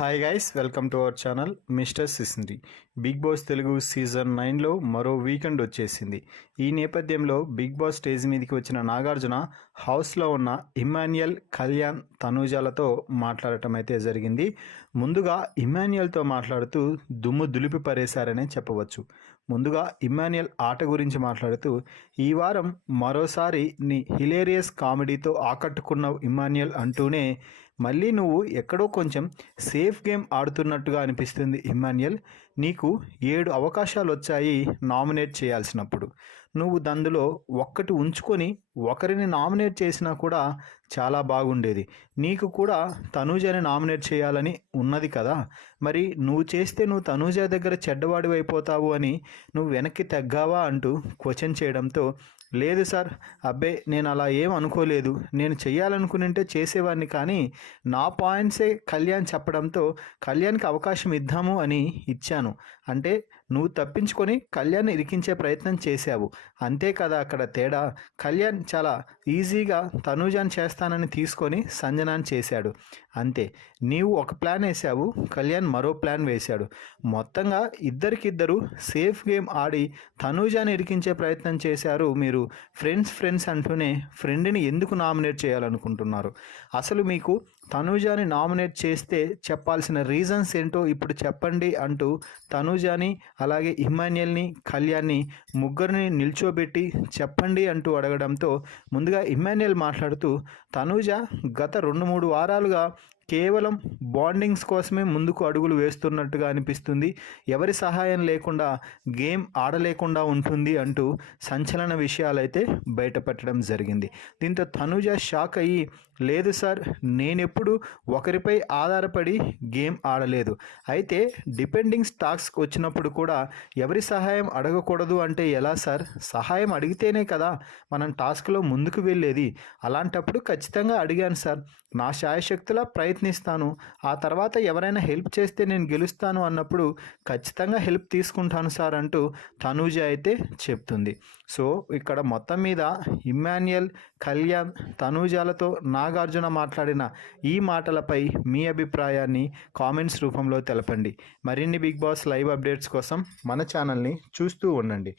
Hi guys, welcome to our channel mister Sisindri. Bigg Boss Telugu season 9లో మరో weekend వచ్చేసింది. ఈ నేపథ్యంలో బిగ్ బాస్ స్టేజ్ మీదకి వచ్చిన నాగార్జున హౌస్లో ఉన్న ఇమ్మాన్యుయల్, కళ్యాణ్, తనూజాలతో మాట్లాడటం అయితే జరిగింది. ముందుగా ఇమ్మాన్యుయల్తో మాట్లాడుతూ దుమ్ము దులిపి పరేశారనే చెప్పవచ్చు. ముందుగా ఇమ్మాన్యుయల్ ఆట గురించి మాట్లాడుతూ, ఈ వారం మరోసారి నీ హిలేరియస్ కామెడీతో ఆకట్టుకున్నావు ఇమ్మాన్యుయల్ అంటూనే, మళ్ళీ నువ్వు ఎక్కడో కొంచెం సేఫ్ గేమ్ ఆడుతున్నట్టుగా అనిపిస్తుంది ఇమ్మాన్యుయల్. నీకు 7 అవకాశాలు వచ్చాయి నామినేట్ చేయాల్సినప్పుడు. నువ్వు అందులో ఒక్కటి ఉంచుకొని ఒకరిని నామినేట్ చేసినా కూడా చాలా బాగుండేది. నీకు కూడా తనూజని నామినేట్ చేయాలని ఉన్నది కదా, మరి నువ్వు చేస్తే నువ్వు తనూజ దగ్గర చెడ్డవాడివి అయిపోతావు అని నువ్వు వెనక్కి తగ్గావా అంటూ క్వశ్చన్ చేయడంతో, లేదు సార్, అబ్బే నేను అలా ఏం అనుకోలేదు, నేను చెయ్యాలనుకునింటే చేసేవాడిని, కానీ నా పాయింట్సే కళ్యాణ్ చెప్పడంతో కళ్యాణ్కి అవకాశం ఇద్దాము అని ఇచ్చాను. అంటే నువ్వు తప్పించుకొని కళ్యాణ్ ఇరికించే ప్రయత్నం చేశావు, అంతే కదా అక్కడ తేడా. కళ్యాణ్ చాలా ఈజీగా తనూజాన్ చేస్తానని తీసుకొని సంజనాన్ చేశాడు, అంతే. నీవు ఒక ప్లాన్ వేశావు, కళ్యాణ్ మరో ప్లాన్ వేశాడు. మొత్తంగా ఇద్దరికిద్దరు సేఫ్ గేమ్ ఆడి తనూజాని ఇరికించే ప్రయత్నం చేశారు. మీరు ఫ్రెండ్స్ అంటూనే ఫ్రెండ్ని ఎందుకు నామినేట్ చేయాలనుకుంటున్నారు? అసలు మీకు తనూజాని నామినేట్ చేస్తే చెప్పాల్సిన రీజన్స్ ఏంటో ఇప్పుడు చెప్పండి అంటూ తనూజాని, అలాగే ఇమ్మాన్యుయల్ని, కళ్యాణ్ని ముగ్గురిని నిల్చోబెట్టి చెప్పండి అంటూ అడగడంతో, ముందుగా ఇమ్మాన్యుయల్ మాట్లాడుతూ, తనూజ గత 2-3 వారాలుగా కేవలం బాండింగ్స్ కోసమే ముందుకు అడుగులు వేస్తున్నట్టుగా అనిపిస్తుంది, ఎవరి సహాయం లేకుండా గేమ్ ఆడలేకుండా ఉంటుంది అంటూ సంచలన విషయాలైతే బయటపెట్టడం జరిగింది. దీంతో తనూజ షాక్ అయ్యి, లేదు సార్, నేనెప్పుడు ఒకరిపై ఆధారపడి గేమ్ ఆడలేదు, అయితే డిపెండింగ్ స్టాక్స్ వచ్చినప్పుడు కూడా ఎవరి సహాయం అడగకూడదు అంటే ఎలా సార్? సహాయం అడిగితేనే కదా మనం టాస్క్లో ముందుకు వెళ్ళేది. అలాంటప్పుడు ఖచ్చితంగా అడిగాను సార్, నా శాయశక్తులా ప్రయత్నిస్తాను, ఆ తర్వాత ఎవరైనా హెల్ప్ చేస్తే నేను గెలుస్తాను అన్నప్పుడు ఖచ్చితంగా హెల్ప్ తీసుకుంటాను సార్ అంటూ తనూజ అయితే చెప్తుంది. సో ఇక్కడ మొత్తం మీద ఇమ్మాన్యుయల్, కళ్యాణ్, తనూజాలతో నాగార్జున మాట్లాడిన ఈ మాటలపై మీ అభిప్రాయాన్ని కామెంట్స్ రూపంలో తెలపండి. మరిన్ని బిగ్ బాస్ లైవ్ అప్డేట్స్ కోసం మన ఛానల్ని చూస్తూ ఉండండి.